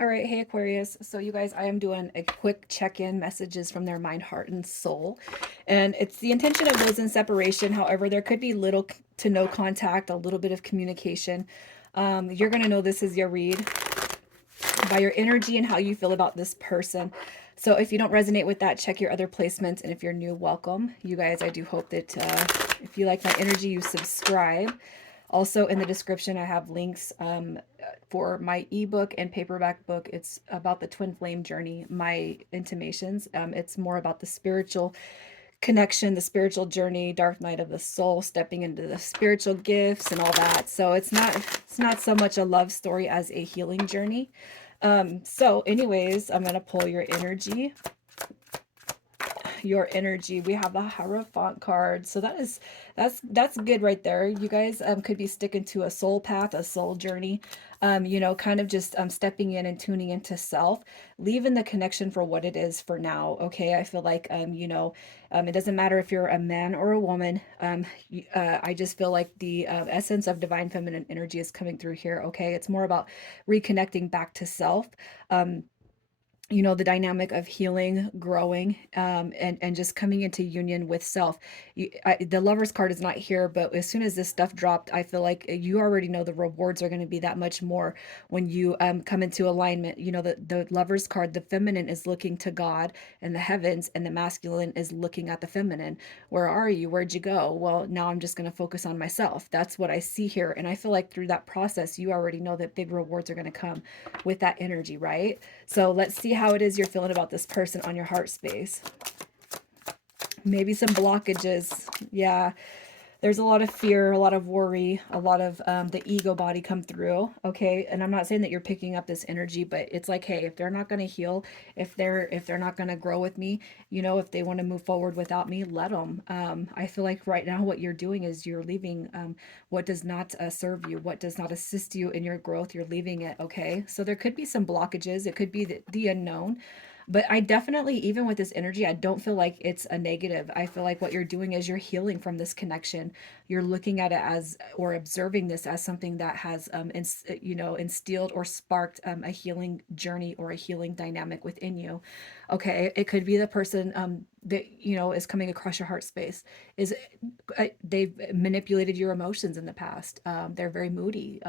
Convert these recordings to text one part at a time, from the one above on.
All right, hey Aquarius. So you guys, I am doing a quick check-in messages from their mind, heart, and soul. And it's the intention of those in separation. However, there could be little to no contact, a little bit of communication. You're going to know this is your read by your energy and how you feel about this person. So if you don't resonate with that, check your other placements. And if you're new, welcome. You guys, I do hope that if you like my energy, you subscribe. Also in the description, I have links for my ebook and paperback book. It's about the twin flame journey, my intimations. It's more about the spiritual connection, the spiritual journey, dark night of the soul, stepping into the spiritual gifts and all that. So it's not so much a love story as a healing journey. So anyways, I'm going to pull your energy. We have the Hierophant card. So that's good right there. You guys could be sticking to a soul path, a soul journey. Kind of just stepping in and tuning into self, leaving the connection for what it is for now. Okay. I feel like it doesn't matter if you're a man or a woman. I just feel like the essence of divine feminine energy is coming through here. Okay. It's more about reconnecting back to self. Um, the dynamic of healing, growing, and just coming into union with self. The Lover's card is not here, but as soon as this stuff dropped, I feel like you already know the rewards are going to be that much more when you come into alignment. The Lover's card, the feminine is looking to God and the heavens, and the masculine is looking at the feminine. Where are you? Where'd you go? Well, now I'm just going to focus on myself. That's what I see here. And I feel like through that process, you already know that big rewards are going to come with that energy, right? So let's see how it is you're feeling about this person on your heart space. Maybe some blockages. Yeah, there's a lot of fear, a lot of worry, a lot of the ego body come through. Okay, and I'm not saying that you're picking up this energy, but it's like, hey, if they're not going to heal, if they're not going to grow with me, if they want to move forward without me, let them. I feel like right now what you're doing is you're leaving what does not serve you, what does not assist you in your growth. You're leaving it. Okay, so there could be some blockages. It could be the unknown. But I definitely, even with this energy, I don't feel like it's a negative. I feel like what you're doing is you're healing from this connection. You're looking at it as, or observing this as something that has, instilled or sparked a healing journey or a healing dynamic within you. Okay, it could be the person that is coming across your heart space. They've manipulated your emotions in the past. They're very moody.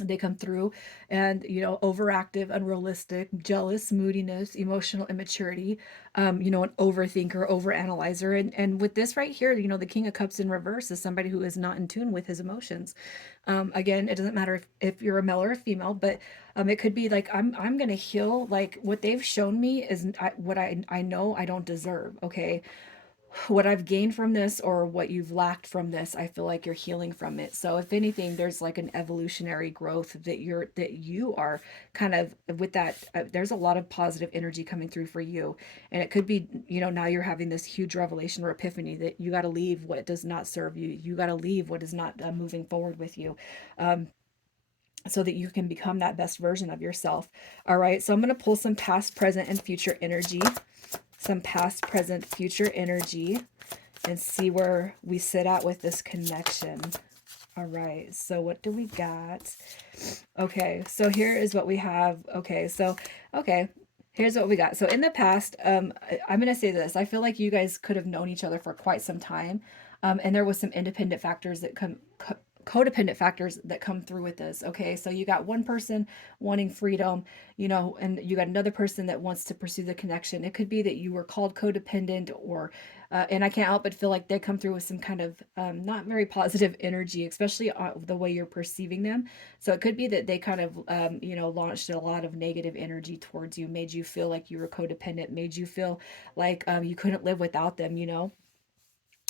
They come through and overactive, unrealistic, jealous, moodiness, emotional immaturity, an overthinker, overanalyzer. And with this right here, the King of Cups in reverse is somebody who is not in tune with his emotions. Again, it doesn't matter if you're a male or a female, but it could be like I'm gonna heal. Like what they've shown me is what I know I don't deserve. Okay, what I've gained from this or what you've lacked from this, I feel like you're healing from it. So if anything, there's like an evolutionary growth that you are kind of with that. There's a lot of positive energy coming through for you, and it could be now you're having this huge revelation or epiphany that you got to leave what does not serve you. You got to leave what is not moving forward with you. Um, so that you can become that best version of yourself. All right, so I'm going to pull some past, present, and future energy, some past, present, future energy, and see where we sit at with this connection. All right, so what do we got? Okay, so here is what we have. Okay, here's what we got. So in the past, I'm going to say this. I feel like you guys could have known each other for quite some time. And there was some independent factors that codependent factors that come through with this. Okay, so you got one person wanting freedom, and you got another person that wants to pursue the connection. It could be that you were called codependent, or and I can't help but feel like they come through with some kind of not very positive energy, especially the way you're perceiving them. So it could be that they kind of launched a lot of negative energy towards you, made you feel like you were codependent, made you feel like you couldn't live without them.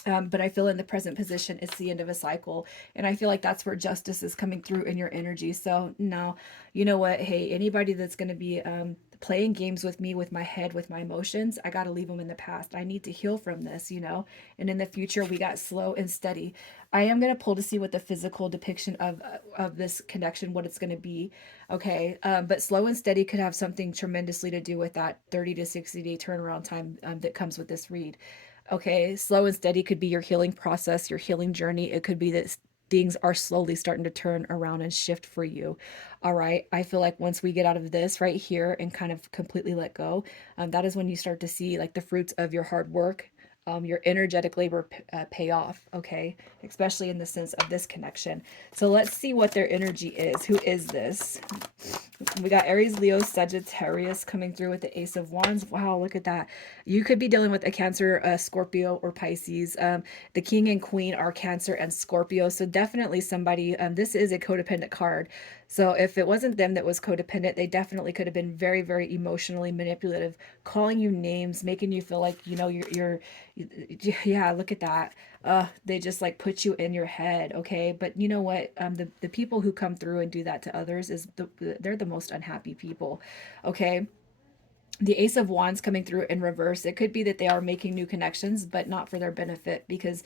But I feel in the present position, it's the end of a cycle. And I feel like that's where justice is coming through in your energy. So now, you know what? Hey, anybody that's going to be playing games with me, with my head, with my emotions, I got to leave them in the past. I need to heal from this. And in the future, we got slow and steady. I am going to pull to see what the physical depiction of this connection, what it's going to be. Okay. But slow and steady could have something tremendously to do with that 30 to 60-day turnaround time that comes with this read. Okay, slow and steady could be your healing process, your healing journey. It could be that things are slowly starting to turn around and shift for you. All right. I feel like once we get out of this right here and kind of completely let go, that is when you start to see like the fruits of your hard work, your energetic labor pay off. Okay. Especially in the sense of this connection. So let's see what their energy is. Who is this? We got Aries, Leo, Sagittarius coming through with the Ace of Wands. Wow, look at that. You could be dealing with a Cancer, Scorpio, or Pisces. The King and Queen are Cancer and Scorpio. So definitely somebody, this is a codependent card. So if it wasn't them that was codependent, they definitely could have been very, very emotionally manipulative, calling you names, making you feel like, you know, yeah, look at that. They just like put you in your head, okay? But you know what? The people who come through and do that to others they're the most unhappy people, okay? The Ace of Wands coming through in reverse, it could be that they are making new connections, but not for their benefit, because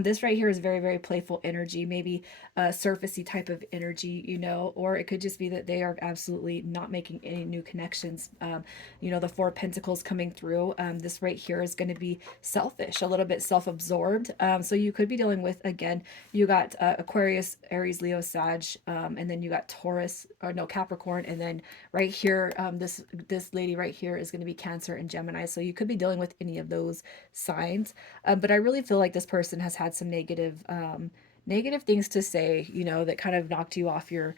this right here is very, very playful energy, maybe a surfacey type of energy, you know, or it could just be that they are absolutely not making any new connections. You know, the Four of Pentacles coming through, this right here is going to be selfish, a little bit self-absorbed. So you could be dealing with, again, you got Aquarius, Aries, Leo, Sag, and then you got Taurus, or no, Capricorn, and then right here, this lady right here is going to be Cancer and Gemini. So you could be dealing with any of those signs. But I really feel like this person has had some negative things to say, you know, that kind of knocked you off your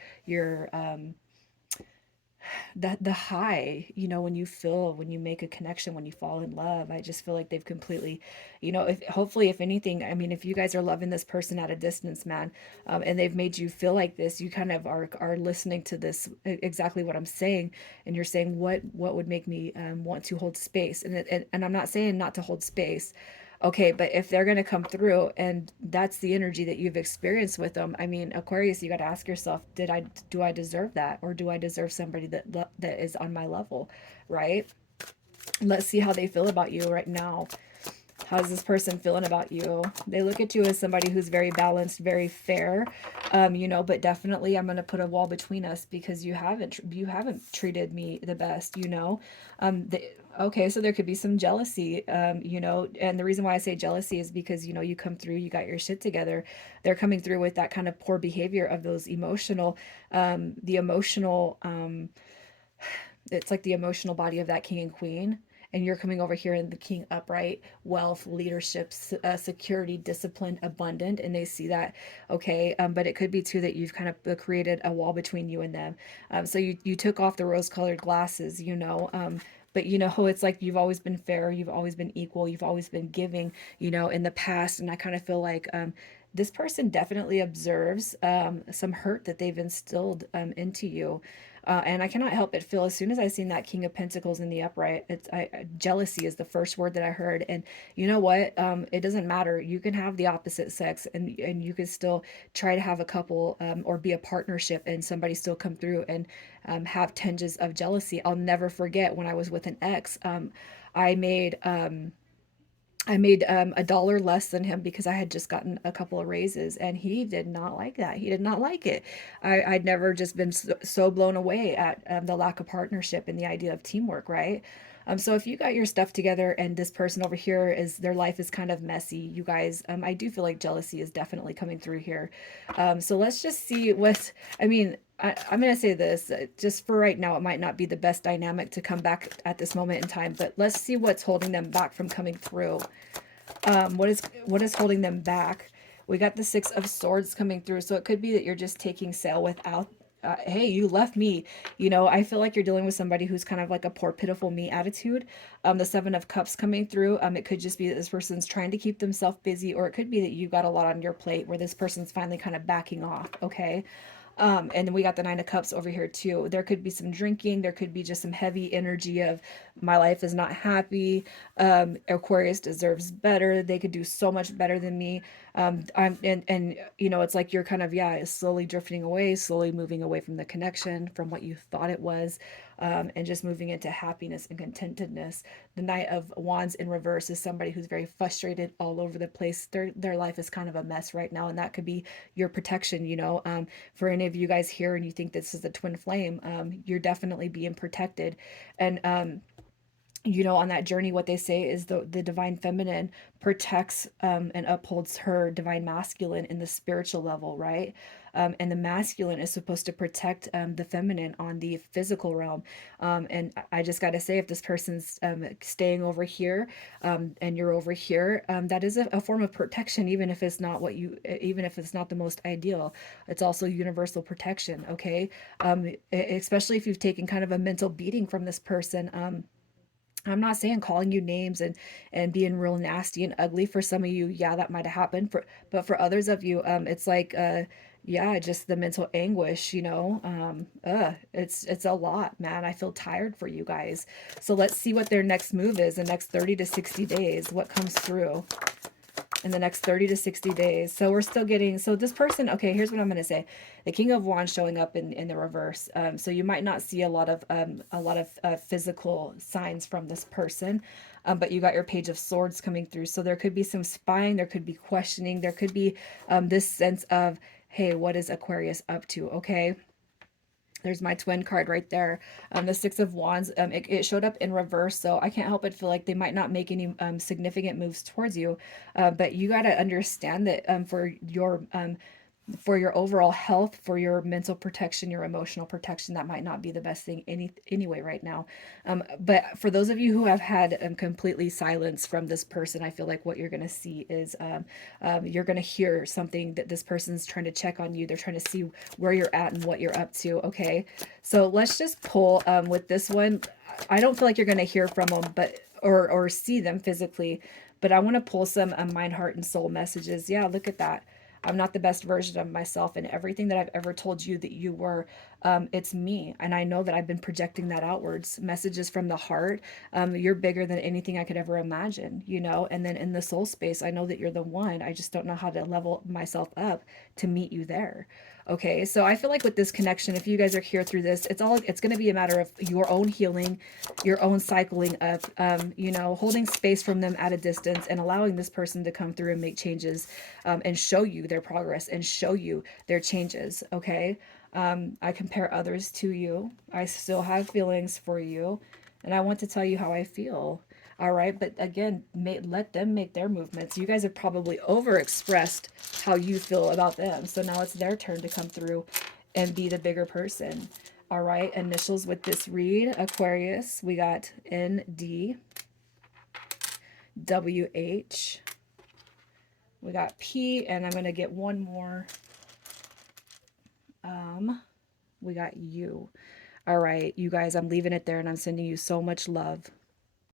the high, you know, when you feel, when you make a connection, when you fall in love. I just feel like they've completely, you know, if hopefully, if anything, I mean, if you guys are loving this person at a distance, man, and they've made you feel like this, you kind of are listening to this exactly what I'm saying, and you're saying what would make me want to hold space, and I'm not saying not to hold space. Okay, but if they're going to come through and that's the energy that you've experienced with them, I mean, Aquarius, you got to ask yourself, do I deserve that, or do I deserve somebody that is on my level, right? Let's see how they feel about you right now. How's this person feeling about you? They look at you as somebody who's very balanced, very fair, you know, but definitely I'm going to put a wall between us because you haven't treated me the best, you know. Okay, so there could be some jealousy, you know, and the reason why I say jealousy is because, you know, you come through, you got your shit together. They're coming through with that kind of poor behavior of those the emotional, it's like the emotional body of that king and queen, and you're coming over here in the king upright, wealth, leadership, security, discipline, abundant, and they see that. Okay, but it could be too that you've kind of created a wall between you and them. So you took off the rose colored glasses, you know. But you know, it's like you've always been fair, you've always been equal, you've always been giving, you know, in the past. And I kind of feel like this person definitely observes some hurt that they've instilled into you. And I cannot help but feel, as soon as I seen that King of Pentacles in the upright, jealousy is the first word that I heard. And you know what? It doesn't matter. You can have the opposite sex, and you can still try to have a couple, or be a partnership, and somebody still come through and have tinges of jealousy. I'll never forget when I was with an ex. I made a dollar less than him because I had just gotten a couple of raises, and he did not like that. He did not like it. I'd never just been so blown away at the lack of partnership and the idea of teamwork, right? So if you got your stuff together and this person over here is, their life is kind of messy, you guys, I do feel like jealousy is definitely coming through here. So let's just see what, I mean, I'm going to say this, just for right now, it might not be the best dynamic to come back at this moment in time, but let's see what's holding them back from coming through. What is holding them back? We got the Six of Swords coming through, so it could be that you're just taking sale without. Hey, you left me. You know, I feel like you're dealing with somebody who's kind of like a poor, pitiful me attitude. The Seven of Cups coming through. It could just be that this person's trying to keep themselves busy, or it could be that you got a lot on your plate where this person's finally kind of backing off. Okay. And then we got the Nine of Cups over here too. There could be some drinking. There could be just some heavy energy of, my life is not happy. Aquarius deserves better. They could do so much better than me. And you know, it's like you're kind of, yeah, slowly drifting away, slowly moving away from the connection, from what you thought it was, and just moving into happiness and contentedness. The Knight of Wands in reverse is somebody who's very frustrated, all over the place. Their life is kind of a mess right now, and that could be your protection. You know, for any of you guys here, and you think this is a twin flame, you're definitely being protected. And you know, on that journey, what they say is the divine feminine protects and upholds her divine masculine in the spiritual level, right? And the masculine is supposed to protect the feminine on the physical realm. And I just got to say, if this person's staying over here and you're over here, that is a form of protection, even if it's not what you, even if it's not the most ideal. It's also universal protection, okay? Especially if you've taken kind of a mental beating from this person. I'm not saying calling you names and being real nasty and ugly. For some of you, yeah, that might have happened. But for others of you, it's like yeah, just the mental anguish, you know. It's a lot, man. I feel tired for you guys. So let's see what their next move is, the next 30 to 60 days, what comes through in the next 30 to 60 days. So we're still getting, so this person, okay, here's what I'm going to say. The King of Wands showing up in the reverse. So you might not see a lot of physical signs from this person. But you got your Page of Swords coming through. So there could be some spying, there could be questioning, there could be this sense of, hey, what is Aquarius up to? Okay. There's my twin card right there. The Six of Wands, it showed up in reverse, so I can't help but feel like they might not make any significant moves towards you. But you got to understand that for your overall health, for your mental protection, your emotional protection, that might not be the best thing anyway right now. But for those of you who have had completely silence from this person, I feel like what you're going to see is you're going to hear something that this person's trying to check on you. They're trying to see where you're at and what you're up to. Okay, so let's just pull with this one. I don't feel like you're going to hear from them, but or see them physically, but I want to pull some mind, heart, and soul messages. Yeah, look at that. I'm not the best version of myself, and everything that I've ever told you that you were, it's me. And I know that I've been projecting that outwards. Messages from the heart. You're bigger than anything I could ever imagine, you know? And then in the soul space, I know that you're the one. I just don't know how to level myself up to meet you there. Okay, so I feel like with this connection, if you guys are here through this, it's going to be a matter of your own healing, your own cycling up, you know, holding space from them at a distance and allowing this person to come through and make changes and show you their progress and show you their changes. Okay, I compare others to you. I still have feelings for you, and I want to tell you how I feel. All right, but again, let them make their movements. You guys have probably overexpressed how you feel about them. So now it's their turn to come through and be the bigger person. All right, initials with this read, Aquarius, we got ND, WH, we got P, and I'm going to get one more. We got U. All right, you guys, I'm leaving it there and I'm sending you so much love.